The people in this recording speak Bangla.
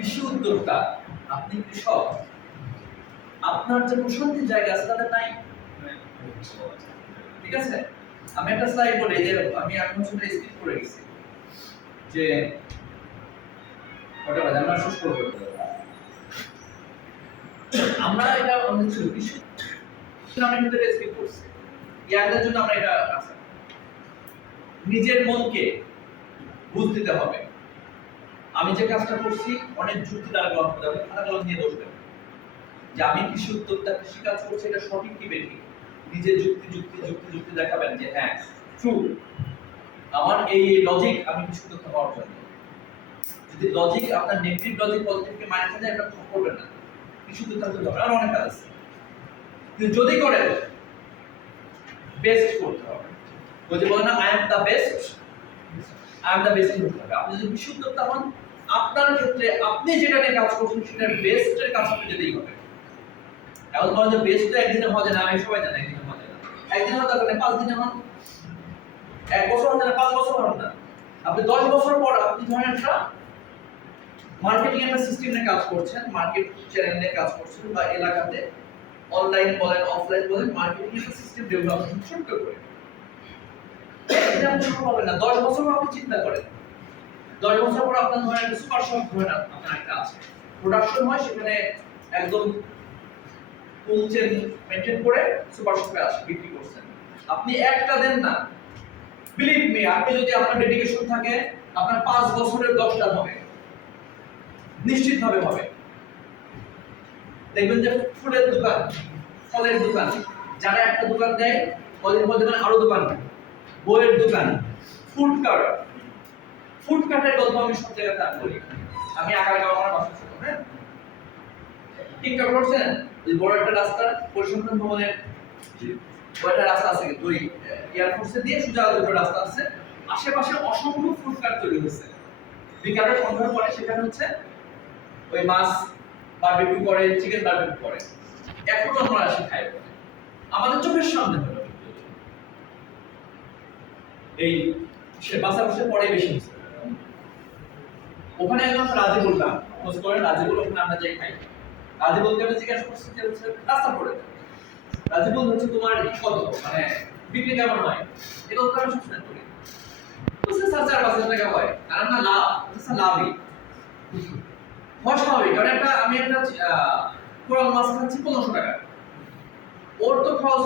কৃষি উদ্যোক্তা, আপনি কৃষক, আপনার যে প্রশান্তির জায়গা আছে তাদের নাই। ঠিক আছে, আমি একটা স্লাইড বলি যে আমি এখন শুধু স্কিপ করে গেছি যে ওটা বাজে আমরা শেষ করব। আমরা এটা আমাদের ছিল কৃষি আমরা কিন্তু স্কিপ করছি। ইয়াদের জন্য আমরা এটা আছে নিজের মনকে বুঝ দিতে হবে। আমি যে কাজটা করছি অনেক যুক্তি দ্বারা গ্রহণ করতে হবে, খাতা কলম নিয়ে বসবেন যে আমি কৃষি উদ্যোক্তা কৃষি কাজ করছি এটা সঠিক কি বেঠিক, নিজের যুক্তি যুক্তি যুক্তি যুক্তি দেখাবেন যে হ্যাঁ ট্রু, আমার এই লজিক আমি কৃষি উদ্যোক্তা হওয়ার জন্য। যদি লজিক আপনার নেগেটিভ লজিক পজিটিভকে মাইনাস যায় এটা করবেন না, কৃষি উদ্যোক্তা হতে হবে। আর অনেক কাজ আছে, কিন্তু যদি করেন বেস্ট করতে হবে। ওই যে বলে না I am the best, I am the best করতে হবে। আপনি যদি কৃষি উদ্যোক্তা হন, আপনার ক্ষেত্রে আপনি যেটা নিয়ে কাজ করছেন সেটার বেস্টের কাজ করতে যেতেই হবে। এখন ধরেন যে বেস্ট তো একদিনে হয় না, আমি সবাই জানি একদিনে হয় না। একদিন হতে পারে 5 দিনে হন, 1 বছর হতে পারে 5 বছর হন না। আপনি 10 বছর পর আপনি ধরেন একটা মার্কেটিং একটা সিস্টেম নিয়ে কাজ করছেন, মার্কেট চ্যানেল নিয়ে কাজ করছেন, বা এলাকাতে অনলাইন বলেন অফলাইন বলেন মার্কেটিং একটা সিস্টেম ডেভেলপ করছেন ছোট্ট করে। এটা আপনি শুরু করবেন না, 10 বছর পর আপনি চিন্তা করেন 10 বছর পর আপনার ধরেন একটা সুপার শপ ধরেন আপনার একটা আছে, প্রোডাকশন হয় সেখানে একদম ফুল চেন মেইনটেইন করে সুপার শপে আসে বিক্রি করছেন। আপনি একটা দেন না, বিলিভ মি, আপনি যদি আপনার ডেডিকেশন থাকে আপনার 5 বছরের 10টা হবে, নিশ্চিতভাবে হবে। দেখবেন যে ফুলের দোকান, ফলের দোকান, যারা একটা দোকান দেয় কদিন পর দেখবেন আরো দোকান, বইয়ের দোকান, ফুড কার্ট। ফুড কার্টের গল্প আমি সব জায়গাতে বলি। আমি আগারগাঁও আমার বাসা ছিল, হ্যাঁ টিকটক করছেন ওই বড় একটা রাস্তা পরিসংখ্যান ভবনের ওইটা রাস্তা আছে, কিন্তু ওই এয়ারফোর্সে দিয়ে সোজা দুটো রাস্তা আছে, আশেপাশে অসংখ্য ফুড কার্ট তৈরি হয়েছে। বিকালে সন্ধ্যার পরে সেখানে হচ্ছে ওই মাছ বারবিকিউ করে, চিকেন বারবিকিউ করে। এখনো আমরা আসি খাই, আমাদের চোখের সামনে হলো এই সে বাসা বসে পরে বেশি হচ্ছে। ওখানে একদম রাজি বললাম খোঁজ করে রাজি বলে ওখানে আমরা যাই খাই। রাজি বলতে আমি জিজ্ঞাসা করছি যে হচ্ছে রাস্তা পড়ে রাজি বল হচ্ছে তোমার কত মানে বিক্রি কেমন হয়, এটা তো আমি সবসময় করি তো সে 4-5 টাকা হয়, কারণ না লাভ হচ্ছে লাভই হয় স্বাভাবিক। কারণ একটা আমি একটা কোরাল মাছ খাচ্ছি 1500 টাকা, ওর তো খরচ